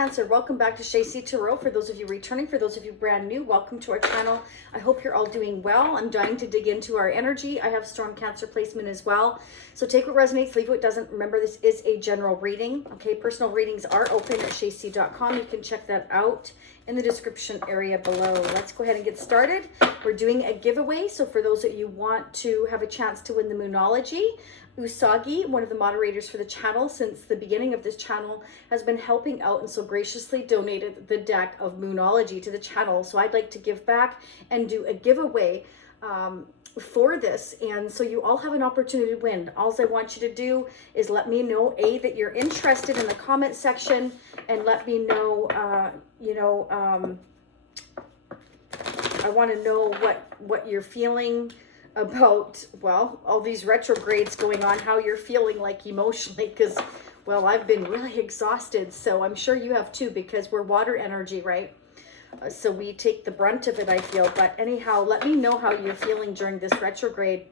Cancer, welcome back to Shay C Tarot. For those of you returning, for those of you brand new, welcome to our channel. I hope you're all doing well. I'm dying to dig into our energy. I have Storm Cancer placement as well. So take what resonates, leave what doesn't. Remember, this is a general reading. Okay, personal readings are open at shayc.com. You can check that out in the description area below. Let's go ahead and get started. We're doing a giveaway. So for those of you who want to have a chance to win the Moonology, Usagi, one of the moderators for the channel since the beginning of this channel, has been helping out and so graciously donated the deck of Moonology to the channel. So I'd like to give back and do a giveaway for this, and so you all have an opportunity to win. All I want you to do is let me know that you're interested in the comment section, and let me know I want to know what you're feeling about, well, all these retrogrades going on, how you're feeling like emotionally, because, well, I've been really exhausted, so I'm sure you have too, because we're water energy, right? So we take the brunt of it, I feel. But anyhow, let me know how you're feeling during this retrograde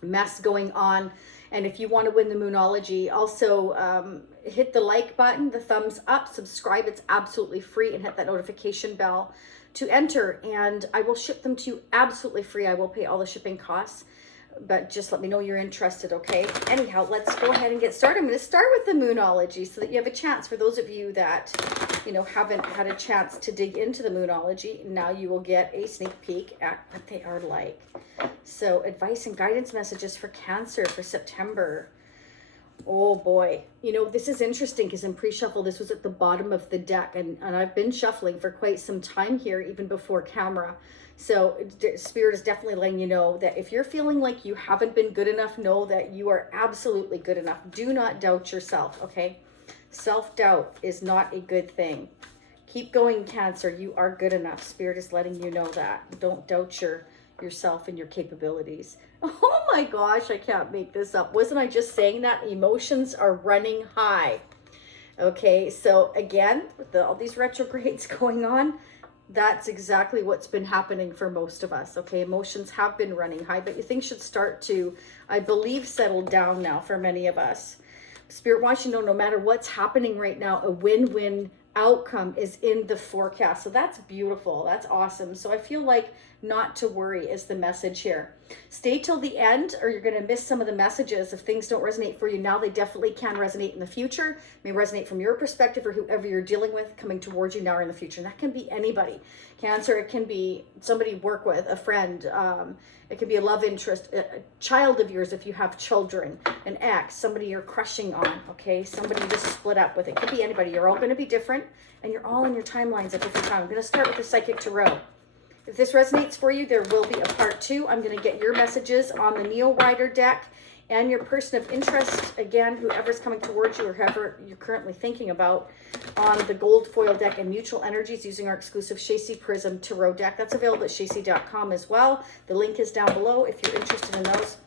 mess going on. And if you want to win the Moonology, also hit the like button, the thumbs up, subscribe. It's absolutely free, and hit that notification bell to enter, and I will ship them to you absolutely free. I will pay all the shipping costs, but just let me know you're interested, okay? Anyhow, let's go ahead and get started. I'm going to start with the Moonology so that you have a chance. For those of you that, haven't had a chance to dig into the Moonology, now you will get a sneak peek at what they are like. So, advice and guidance messages for Cancer for September. Oh boy, this is interesting because in pre-shuffle, this was at the bottom of the deck, and I've been shuffling for quite some time here, even before camera. So Spirit is definitely letting you know that if you're feeling like you haven't been good enough, know that you are absolutely good enough. Do not doubt yourself, okay? Self-doubt is not a good thing. Keep going, Cancer. You are good enough. Spirit is letting you know that. Don't doubt yourself and your capabilities. Oh my gosh, I can't make this up. Wasn't I just saying that? Emotions are running high. Okay, so again, with all these retrogrades going on, that's exactly what's been happening for most of us. Okay, emotions have been running high, but things should start to, I believe, settle down now for many of us. Spirit wants you to know, no matter what's happening right now, a win-win outcome is in the forecast. So that's beautiful. That's awesome. So I feel like not to worry is the message here. Stay till the end, or you're going to miss some of the messages. If things don't resonate for you now, they definitely can resonate in the future. May resonate from your perspective or whoever you're dealing with coming towards you now or in the future. And that can be anybody. Cancer, it can be somebody you work with, a friend. It could be a love interest, a child of yours if you have children, an ex, somebody you're crushing on, okay? Somebody you just split up with. It could be anybody. You're all going to be different, and you're all in your timelines at different times. I'm going to start with the Psychic Tarot. If this resonates for you, there will be a part 2. I'm going to get your messages on the Neo Rider deck and your person of interest, again, whoever's coming towards you or whoever you're currently thinking about, on the gold foil deck and mutual energies using our exclusive Shay C Prism Tarot deck. That's available at shayc.com as well. The link is down below if you're interested in those.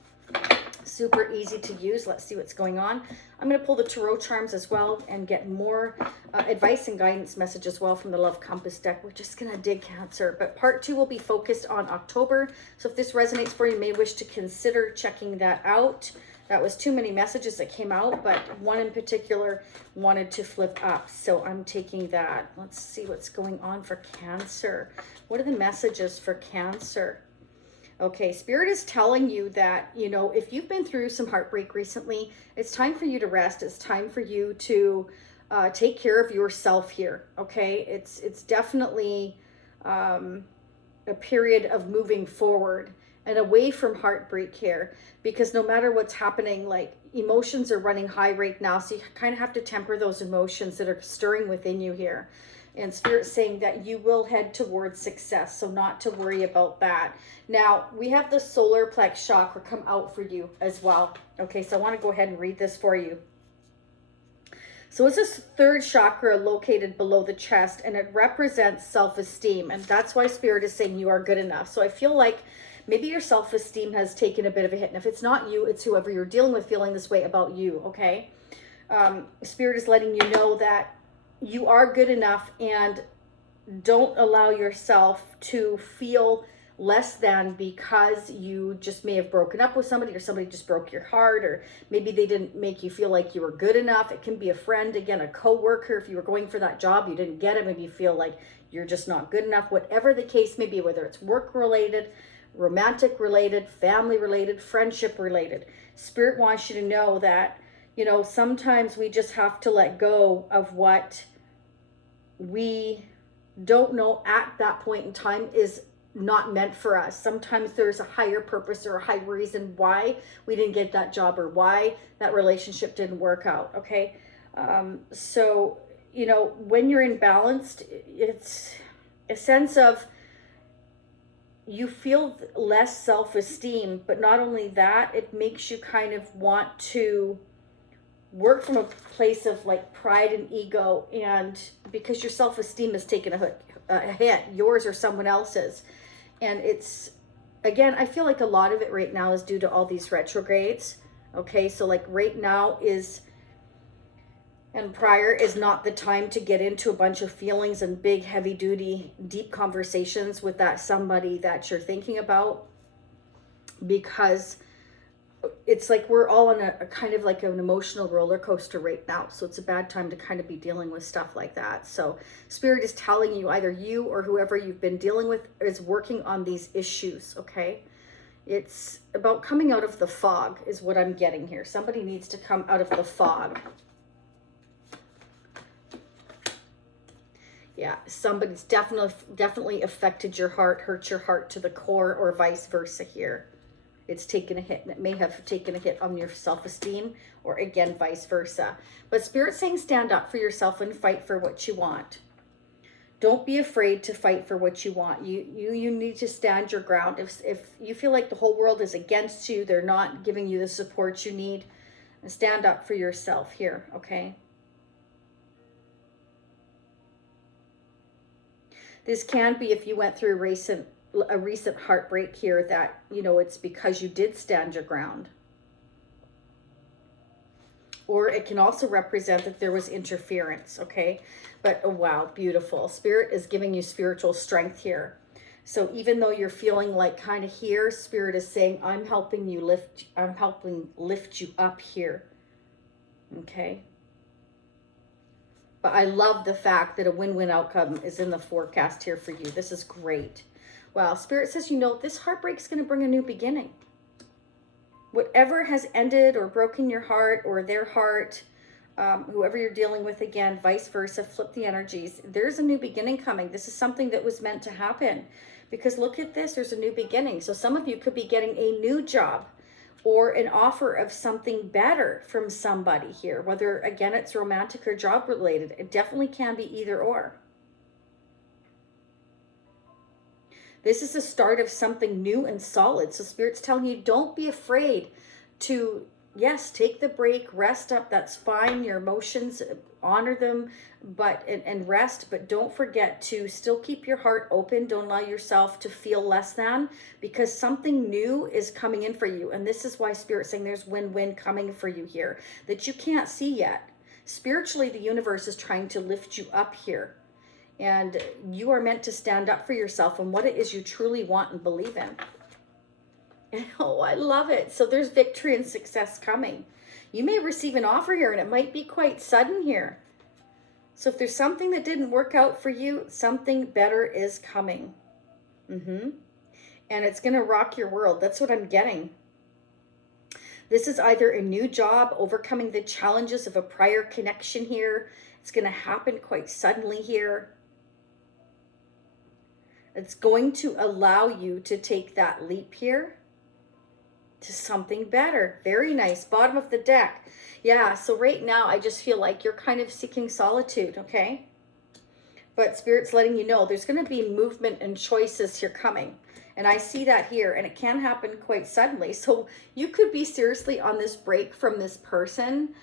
Super easy to use. Let's see what's going on. I'm going to pull the Tarot Charms as well and get more advice and guidance message as well from the Love Compass deck. We're just going to dig, Cancer. But part 2 will be focused on October. So if this resonates for you, you may wish to consider checking that out. That was too many messages that came out, but one in particular wanted to flip up. So I'm taking that. Let's see what's going on for Cancer. What are the messages for Cancer? Okay, Spirit is telling you that, if you've been through some heartbreak recently, it's time for you to rest. It's time for you to take care of yourself here, okay? It's definitely a period of moving forward and away from heartbreak here, because no matter what's happening, like, emotions are running high right now, so you kind of have to temper those emotions that are stirring within you here. And Spirit's saying that you will head towards success, so not to worry about that. Now, we have the solar plex chakra come out for you as well. Okay, so I want to go ahead and read this for you. So it's this third chakra located below the chest, and it represents self-esteem. And that's why Spirit is saying you are good enough. So I feel like maybe your self-esteem has taken a bit of a hit. And if it's not you, it's whoever you're dealing with feeling this way about you, okay? Spirit is letting you know that you are good enough, and don't allow yourself to feel less than because you just may have broken up with somebody, or somebody just broke your heart, or maybe they didn't make you feel like you were good enough. It can be a friend, again, a coworker. If you were going for that job, you didn't get it, maybe you feel like you're just not good enough. Whatever the case may be, whether it's work related, romantic related, family related, friendship related, Spirit wants you to know that, you know, sometimes we just have to let go of what we don't know at that point in time is not meant for us. Sometimes there's a higher purpose or a higher reason why we didn't get that job, or why that relationship didn't work out. Okay. So, you know, when you're imbalanced, it's a sense of, you feel less self-esteem, but not only that, it makes you kind of want to work from a place of like pride and ego, and because your self-esteem is taking a hit, yours or someone else's. And it's, again, I feel like a lot of it right now is due to all these retrogrades. Okay, so like right now is, and prior is not the time to get into a bunch of feelings and big, heavy duty, deep conversations with that somebody that you're thinking about, because it's like we're all on a kind of like an emotional roller coaster right now. So it's a bad time to kind of be dealing with stuff like that. So Spirit is telling you, either you or whoever you've been dealing with is working on these issues, okay? It's about coming out of the fog is what I'm getting here. Somebody needs to come out of the fog. Yeah, somebody's definitely affected your heart, hurt your heart to the core, or vice versa here. It's taken a hit, and it may have taken a hit on your self-esteem, or again, vice versa. But Spirit's saying stand up for yourself and fight for what you want. Don't be afraid to fight for what you want. You need to stand your ground. If you feel like the whole world is against you, they're not giving you the support you need, stand up for yourself here, okay? This can be, if you went through a recent heartbreak here, that, you know, it's because you did stand your ground. Or it can also represent that there was interference, okay? But, oh, wow, beautiful. Spirit is giving you spiritual strength here. So even though you're feeling like kind of here, Spirit is saying, I'm helping lift you up here, okay? But I love the fact that a win-win outcome is in the forecast here for you. This is great. Wow, Spirit says, you know, this heartbreak's going to bring a new beginning. Whatever has ended or broken your heart or their heart, whoever you're dealing with, again, vice versa, flip the energies. There's a new beginning coming. This is something that was meant to happen. Because look at this, there's a new beginning. So some of you could be getting a new job, or an offer of something better from somebody here, whether, again, it's romantic or job related. It definitely can be either or. This is the start of something new and solid. So Spirit's telling you, don't be afraid to, yes, take the break, rest up. That's fine. Your emotions, honor them, and rest. But don't forget to still keep your heart open. Don't allow yourself to feel less than, because something new is coming in for you. And this is why Spirit's saying there's win-win coming for you here that you can't see yet. Spiritually, the universe is trying to lift you up here. And you are meant to stand up for yourself and what it is you truly want and believe in. And, oh, I love it. So there's victory and success coming. You may receive an offer here, and it might be quite sudden here. So if there's something that didn't work out for you, something better is coming. And it's going to rock your world. That's what I'm getting. This is either a new job, overcoming the challenges of a prior connection here. It's going to happen quite suddenly here. It's going to allow you to take that leap here to something better. Very nice. Bottom of the deck. Yeah, so right now I just feel like you're kind of seeking solitude, okay? But Spirit's letting you know there's going to be movement and choices here coming. And I see that here, and it can happen quite suddenly. So you could be seriously on this break from this person,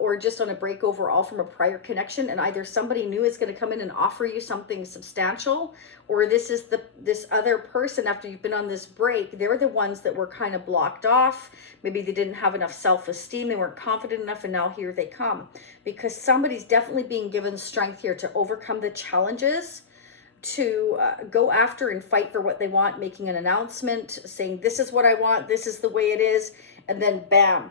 or just on a break overall from a prior connection, and either somebody new is going to come in and offer you something substantial, or this is this other person, after you've been on this break, they're the ones that were kind of blocked off. Maybe they didn't have enough self-esteem, they weren't confident enough, and now here they come. Because somebody's definitely being given strength here to overcome the challenges, to go after and fight for what they want, making an announcement, saying, this is what I want, this is the way it is, and then bam,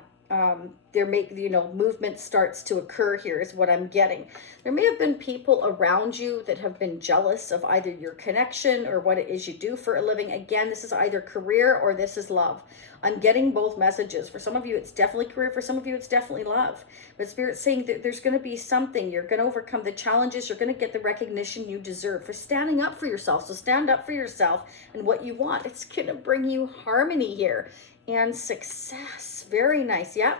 movement starts to occur here is what I'm getting. There may have been people around you that have been jealous of either your connection or what it is you do for a living. Again, this is either career or this is love. I'm getting both messages. For some of you, it's definitely career. For some of you, it's definitely love. But Spirit's saying that there's going to be something. You're going to overcome the challenges. You're going to get the recognition you deserve for standing up for yourself. So stand up for yourself and what you want. It's going to bring you harmony here and success. Very nice. Yeah.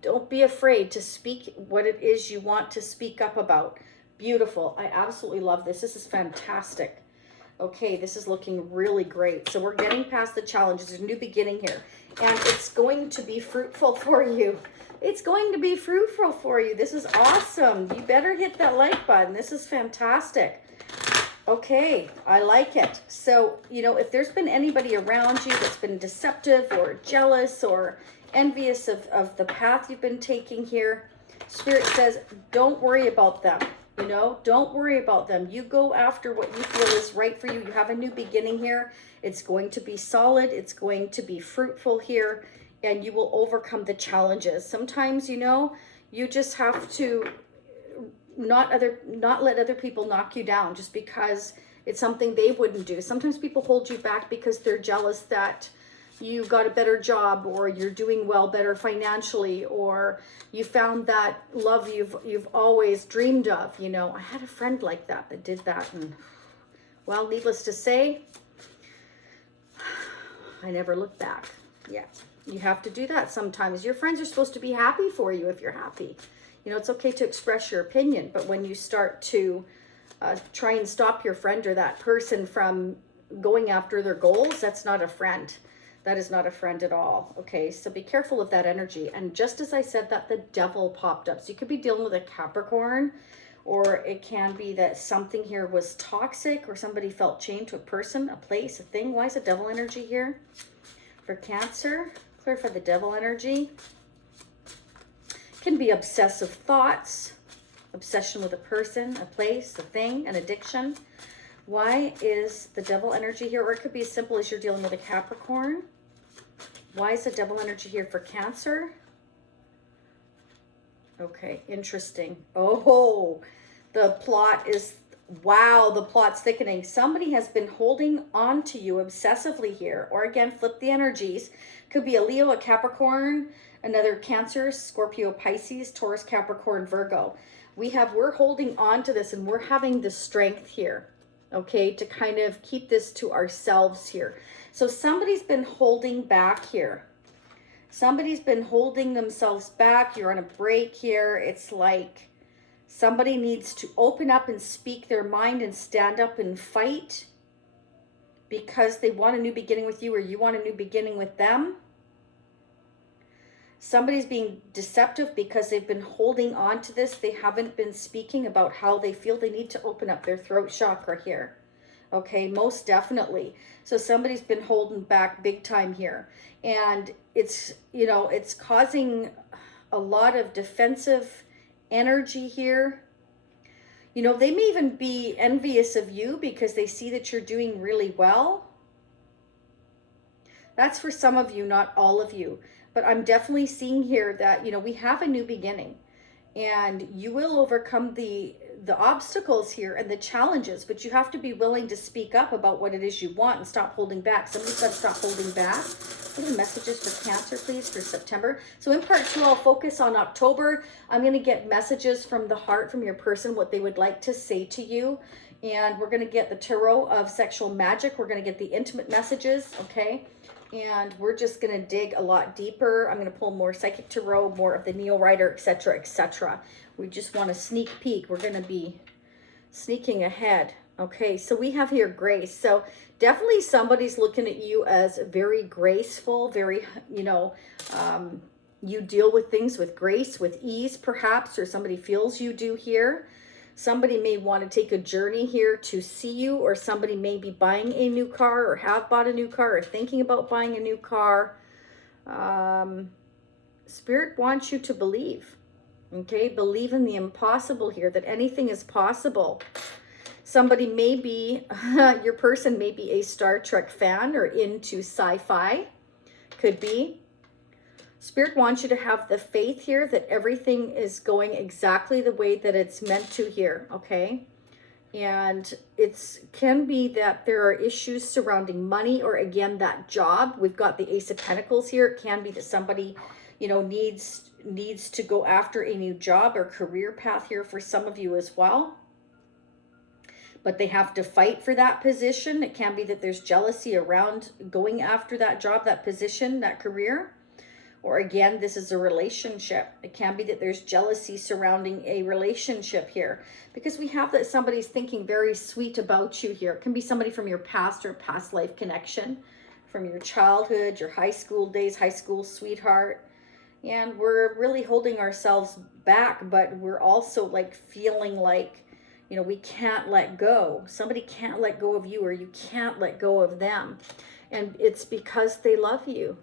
Don't be afraid to speak what it is you want to speak up about. Beautiful. I absolutely love this. This is fantastic. Okay, this is looking really great. So we're getting past the challenges. There's a new beginning here. And it's going to be fruitful for you. It's going to be fruitful for you. This is awesome. You better hit that like button. This is fantastic. Okay, I like it. So, if there's been anybody around you that's been deceptive or jealous or envious of the path you've been taking here, Spirit says, don't worry about them. Don't worry about them. You go after what you feel is right for you. You have a new beginning here. It's going to be solid. It's going to be fruitful here, and you will overcome the challenges. Sometimes, you just have to not let other people knock you down just because it's something they wouldn't do. Sometimes people hold you back because they're jealous that you got a better job, or you're doing better financially, or you found that love you've always dreamed of. I had a friend like that did that, and well, needless to say, I never looked back. Yeah, you have to do that sometimes. Your friends are supposed to be happy for you if you're happy. It's okay to express your opinion, but when you start to try and stop your friend or that person from going after their goals, that's not a friend. That is not a friend at all. Okay, so be careful of that energy. And just as I said that, the devil popped up. So you could be dealing with a Capricorn, or it can be that something here was toxic, or somebody felt chained to a person, a place, a thing. Why is the devil energy here? For Cancer, clarify the devil energy. Can be obsessive thoughts, obsession with a person, a place, a thing, an addiction. Why is the devil energy here? Or it could be as simple as you're dealing with a Capricorn. Why is the devil energy here for Cancer? Okay, interesting. Oh, the plot is, wow, the plot's thickening. Somebody has been holding on to you obsessively here. Or again, flip the energies. Could be a Leo, a Capricorn, another Cancer, Scorpio, Pisces, Taurus, Capricorn, Virgo. We're holding on to this, and we're having the strength here, okay, to kind of keep this to ourselves here. So somebody's been holding back here. Somebody's been holding themselves back. You're on a break here. It's like somebody needs to open up and speak their mind and stand up and fight because they want a new beginning with you, or you want a new beginning with them. Somebody's being deceptive because they've been holding on to this. They haven't been speaking about how they feel. They need to open up their throat chakra here. Okay, most definitely. So somebody's been holding back big time here. And it's, it's causing a lot of defensive energy here. They may even be envious of you because they see that you're doing really well. That's for some of you, not all of you. But I'm definitely seeing here that, we have a new beginning, and you will overcome the obstacles here and the challenges, but you have to be willing to speak up about what it is you want and stop holding back. Somebody's got to stop holding back. What are the messages for Cancer, please, for September? So in part 2, I'll focus on October. I'm going to get messages from the heart, from your person, what they would like to say to you. And we're going to get the tarot of sexual magic. We're going to get the intimate messages, okay? And we're just going to dig a lot deeper. I'm going to pull more psychic tarot, more of the Neo Rider, etc., etc. We just want a sneak peek. We're going to be sneaking ahead. Okay, so we have here grace. So definitely somebody's looking at you as very graceful, very, you deal with things with grace, with ease perhaps, or somebody feels you do here. Somebody may want to take a journey here to see you, or somebody may be buying a new car, or have bought a new car, or thinking about buying a new car. Spirit wants you to believe, okay? Believe in the impossible here, that anything is possible. Somebody may be, your person may be a Star Trek fan or into sci-fi. Could be. Spirit wants you to have the faith here that everything is going exactly the way that it's meant to here, okay? And it can be that there are issues surrounding money or, again, that job. We've got the Ace of Pentacles here. It can be that somebody, you know, needs to go after a new job or career path here for some of you as well. But they have to fight for that position. It can be that there's jealousy around going after that job, that position, that career. Or again, this is a relationship. It can be that there's jealousy surrounding a relationship here, because we have that somebody's thinking very sweet about you here. It can be somebody from your past or past life connection, from your childhood, your high school days, high school sweetheart. And we're really holding ourselves back, but we're also like feeling like, you know, we can't let go. Somebody can't let go of you, or you can't let go of them. And it's because they love you.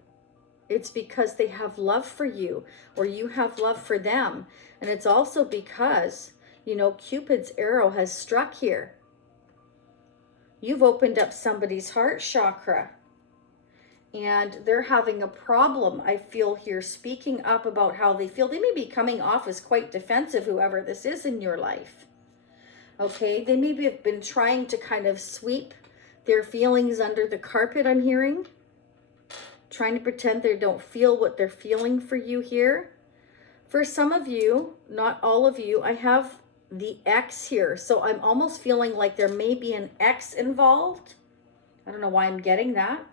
It's because they have love for you, or you have love for them. And it's also because, you know, Cupid's arrow has struck here. You've opened up somebody's heart chakra, and they're having a problem, I feel here, speaking up about how they feel. They may be coming off as quite defensive, whoever this is in your life. Okay, they maybe have been trying to kind of sweep their feelings under the carpet, I'm hearing. Trying to pretend they don't feel what they're feeling for you here. For some of you, not all of you, I have the X here. So I'm almost feeling like there may be an X involved. I don't know why I'm getting that.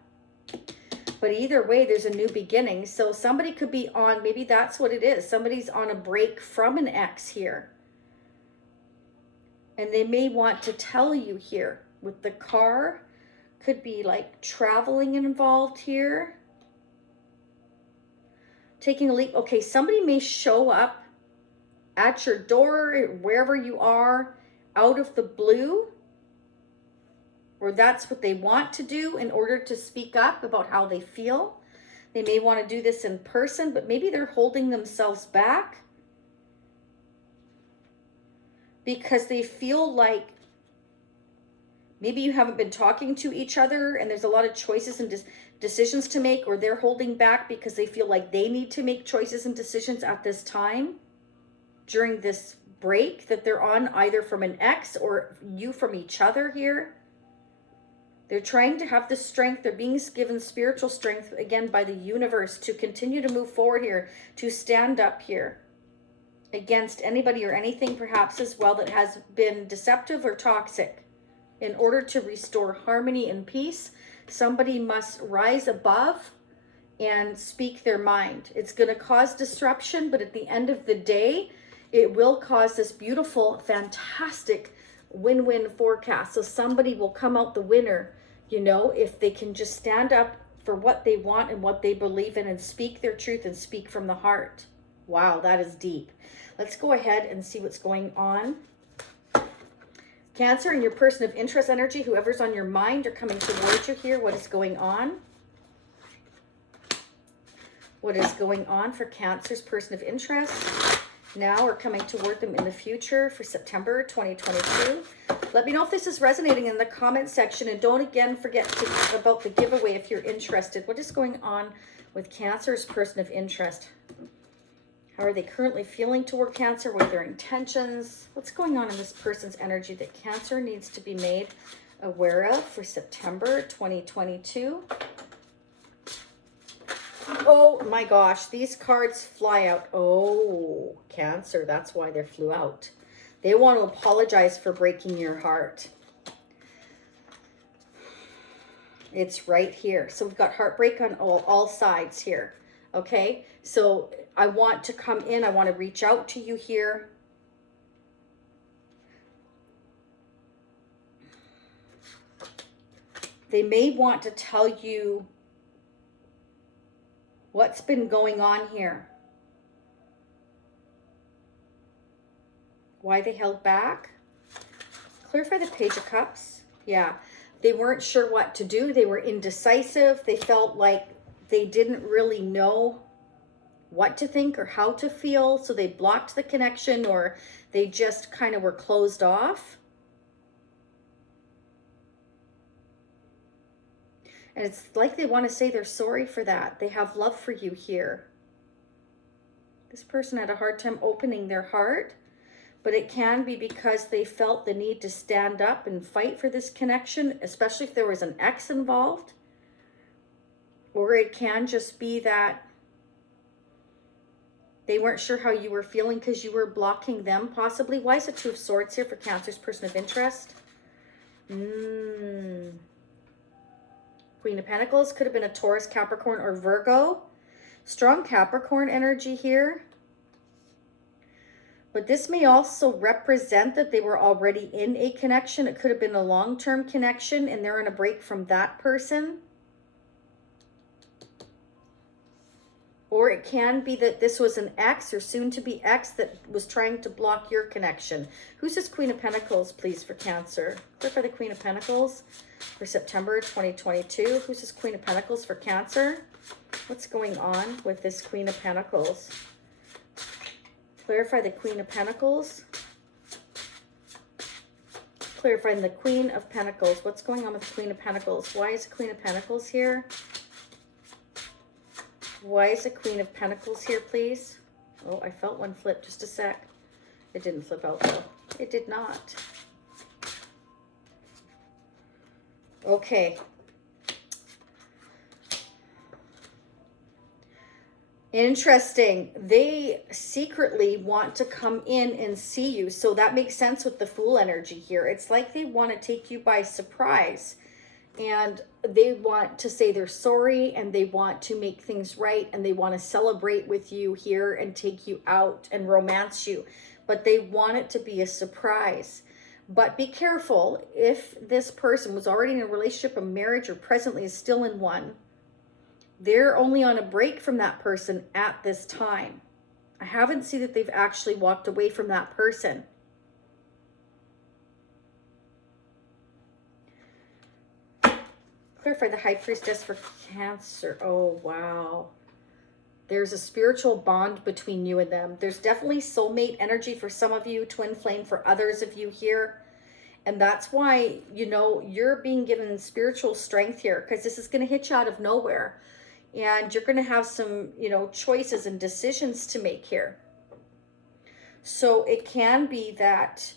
But either way, there's a new beginning. So somebody could be on, maybe that's what it is. Somebody's on a break from an X here. And they may want to tell you here with the car. Could be like traveling involved here. Taking a leap. Okay, somebody may show up at your door, wherever you are, out of the blue, or that's what they want to do in order to speak up about how they feel. They may want to do this in person, but maybe they're holding themselves back because they feel like maybe you haven't been talking to each other and there's a lot of choices and decisions to make, or they're holding back because they feel like they need to make choices and decisions at this time during this break that they're on, either from an ex or you from each other here. They're trying to have the strength. They're being given spiritual strength, again, by the universe to continue to move forward here, to stand up here against anybody or anything perhaps as well that has been deceptive or toxic. In order to restore harmony and peace, somebody must rise above and speak their mind. It's going to cause disruption, but at the end of the day, it will cause this beautiful, fantastic win-win forecast. So somebody will come out the winner, you know, if they can just stand up for what they want and what they believe in and speak their truth and speak from the heart. Wow, that is deep. Let's go ahead and see what's going on. Cancer and your person of interest energy, whoever's on your mind or coming towards you here, what is going on? What is going on for Cancer's person of interest now or coming toward them in the future for September 2022? Let me know if this is resonating in the comment section, and don't again forget about the giveaway if you're interested. What is going on with Cancer's person of interest? How are they currently feeling toward Cancer? What are their intentions? What's going on in this person's energy that Cancer needs to be made aware of for September 2022? Oh my gosh, these cards fly out. Oh, Cancer, that's why they flew out. They want to apologize for breaking your heart. It's right here. So we've got heartbreak on all sides here. Okay, so I want to come in. I want to reach out to you here. They may want to tell you what's been going on here. Why they held back. Clarify the Page of Cups. Yeah, they weren't sure what to do. They were indecisive. They felt like they didn't really know what to think or how to feel, so they blocked the connection, or they just kind of were closed off. And it's like they want to say they're sorry for that. They have love for you here. This person had a hard time opening their heart, but it can be because they felt the need to stand up and fight for this connection, especially if there was an ex involved. Or it can just be that they weren't sure how you were feeling because you were blocking them, possibly. Why is the Two of Swords here for Cancer's person of interest? Queen of Pentacles. Could have been a Taurus, Capricorn, or Virgo. Strong Capricorn energy here. But this may also represent that they were already in a connection. It could have been a long-term connection and they're on a break from that person. Or it can be that this was an ex or soon-to-be ex that was trying to block your connection. Who's this Queen of Pentacles, please, for Cancer? Clear for the Queen of Pentacles for September 2022. Who's this Queen of Pentacles for Cancer? What's going on with this Queen of Pentacles? Clarify the Queen of Pentacles. Clarifying the Queen of Pentacles. What's going on with the Queen of Pentacles? Why is the Queen of Pentacles here? Why is the Queen of Pentacles here, please? Oh, I felt one flip. Just a sec. It didn't flip out, though. It did not. Okay. Interesting. They secretly want to come in and see you. So that makes sense with the Fool energy here. It's like they want to take you by surprise. And they want to say they're sorry and they want to make things right and they want to celebrate with you here and take you out and romance you. But they want it to be a surprise. But be careful if this person was already in a relationship, a marriage, or presently is still in one. They're only on a break from that person at this time. I haven't seen that they've actually walked away from that person. Clarify the High Priestess for Cancer. Oh, wow. There's a spiritual bond between you and them. There's definitely soulmate energy for some of you, twin flame for others of you here. And that's why, you know, you're being given spiritual strength here because this is going to hit you out of nowhere. And you're going to have some, you know, choices and decisions to make here. So it can be that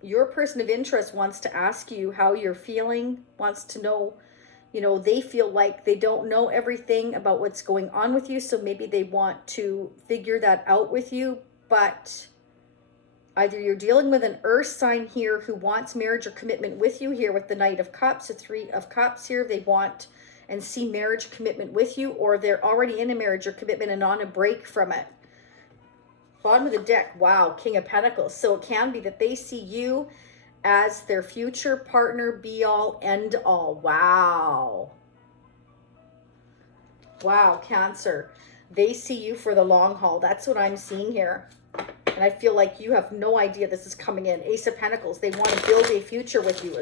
your person of interest wants to ask you how you're feeling, wants to know, you know, they feel like they don't know everything about what's going on with you. So maybe they want to figure that out with you. But either you're dealing with an earth sign here who wants marriage or commitment with you here with the Knight of Cups, the Three of Cups here. They want and see marriage commitment with you, or they're already in a marriage or commitment and on a break from it. Bottom of the deck, wow, King of Pentacles. So it can be that they see you as their future partner, be all, end all. Wow. Wow, Cancer. They see you for the long haul. That's what I'm seeing here. And I feel like you have no idea this is coming in. Ace of Pentacles. They want to build a future with you,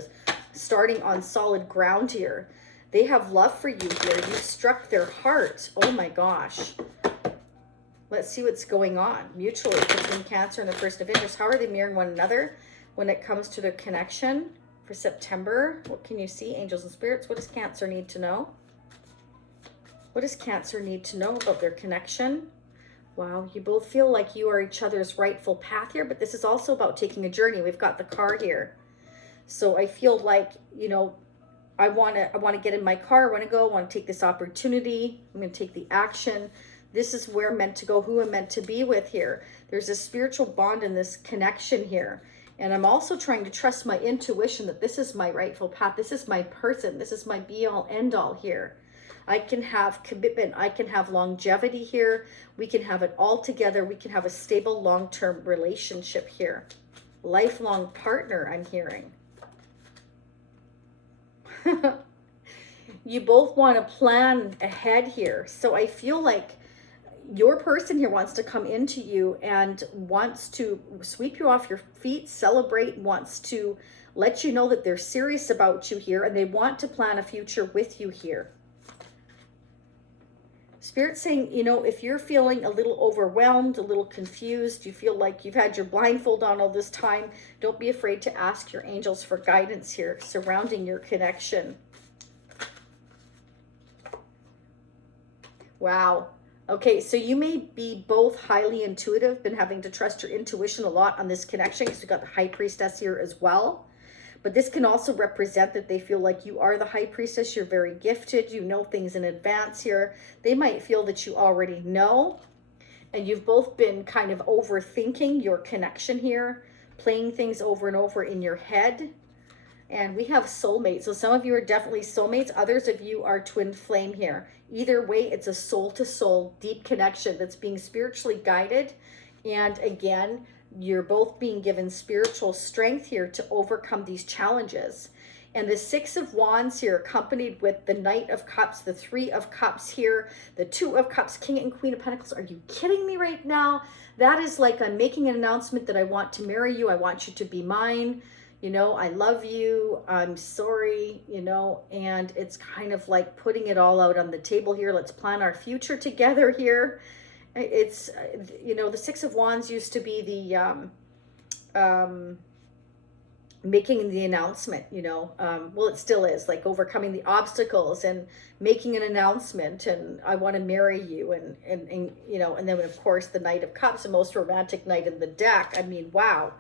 starting on solid ground here. They have love for you here. You struck their heart. Oh my gosh. Let's see what's going on mutually between Cancer and the person of interest. How are they mirroring one another when it comes to their connection for September? What can you see? Angels and spirits. What does Cancer need to know? What does Cancer need to know about their connection? Wow, you both feel like you are each other's rightful path here, but this is also about taking a journey. We've got the car here. So I feel like, you know, I want to get in my car. I want to go. I want to take this opportunity. I'm going to take the action. This is where I'm meant to go, who I'm meant to be with here. There's a spiritual bond in this connection here. And I'm also trying to trust my intuition that this is my rightful path. This is my person. This is my be-all, end-all here. I can have commitment. I can have longevity here. We can have it all together. We can have a stable, long-term relationship here. Lifelong partner, I'm hearing. You both want to plan ahead here. So I feel like your person here wants to come into you and wants to sweep you off your feet, celebrate, wants to let you know that they're serious about you here and they want to plan a future with you here. Spirit's saying, you know, if you're feeling a little overwhelmed, a little confused, you feel like you've had your blindfold on all this time, don't be afraid to ask your angels for guidance here surrounding your connection. Wow. Okay, so you may be both highly intuitive, been having to trust your intuition a lot on this connection because we've got the High Priestess here as well. But this can also represent that they feel like you are the High Priestess. You're very gifted. You know things in advance here. They might feel that you already know. And you've both been kind of overthinking your connection here, playing things over and over in your head. And we have soulmates. So some of you are definitely soulmates. Others of you are twin flame here. Either way, it's a soul to soul deep connection that's being spiritually guided. And again, you're both being given spiritual strength here to overcome these challenges. And the Six of Wands here, accompanied with the Knight of Cups, the Three of Cups here, the Two of Cups, King and Queen of Pentacles. Are you kidding me right now? That is like I'm making an announcement that I want to marry you. I want you to be mine. You know, I love you, I'm sorry, you know, and it's kind of like putting it all out on the table here. Let's plan our future together here. It's, you know, the Six of Wands used to be the making the announcement, you know, well, it still is, like overcoming the obstacles and making an announcement, and I want to marry you, and you know, and then of course the Knight of Cups, the most romantic knight in the deck. I mean, wow.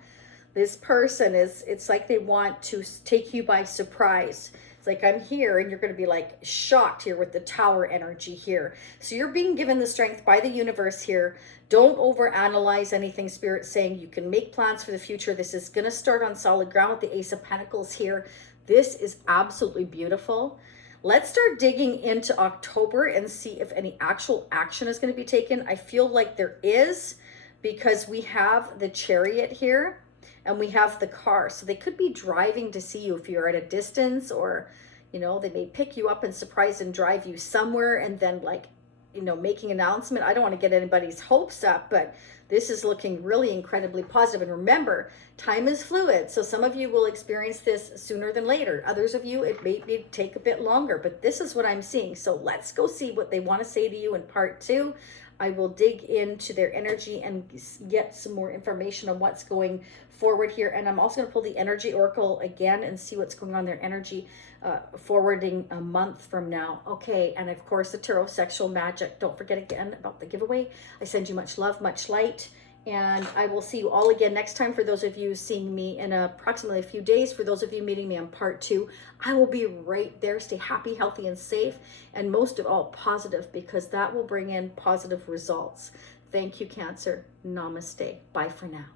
This person is, it's like they want to take you by surprise. It's like, I'm here, and you're going to be like shocked here with the Tower energy here. So you're being given the strength by the universe here. Don't overanalyze anything Spirit's saying. You can make plans for the future. This is going to start on solid ground with the Ace of Pentacles here. This is absolutely beautiful. Let's start digging into October and see if any actual action is going to be taken. I feel like there is, because we have the Chariot here. And we have the car. So they could be driving to see you if you're at a distance, or, you know, they may pick you up and surprise and drive you somewhere, and then, like, you know, making an announcement. I don't want to get anybody's hopes up, but this is looking really incredibly positive. And remember, time is fluid. So some of you will experience this sooner than later. Others of you, it may take a bit longer, but this is what I'm seeing. So let's go see what they want to say to you in part 2. I will dig into their energy and get some more information on what's going forward here. And I'm also going to pull the Energy Oracle again and see what's going on in their energy forwarding a month from now. Okay, and of course the Tarot Sexual Magic. Don't forget again about the giveaway. I send you much love, much light. And I will see you all again next time. For those of you seeing me in approximately a few days, for those of you meeting me on part 2, I will be right there. Stay happy, healthy, and safe. And most of all, positive, because that will bring in positive results. Thank you, Cancer. Namaste. Bye for now.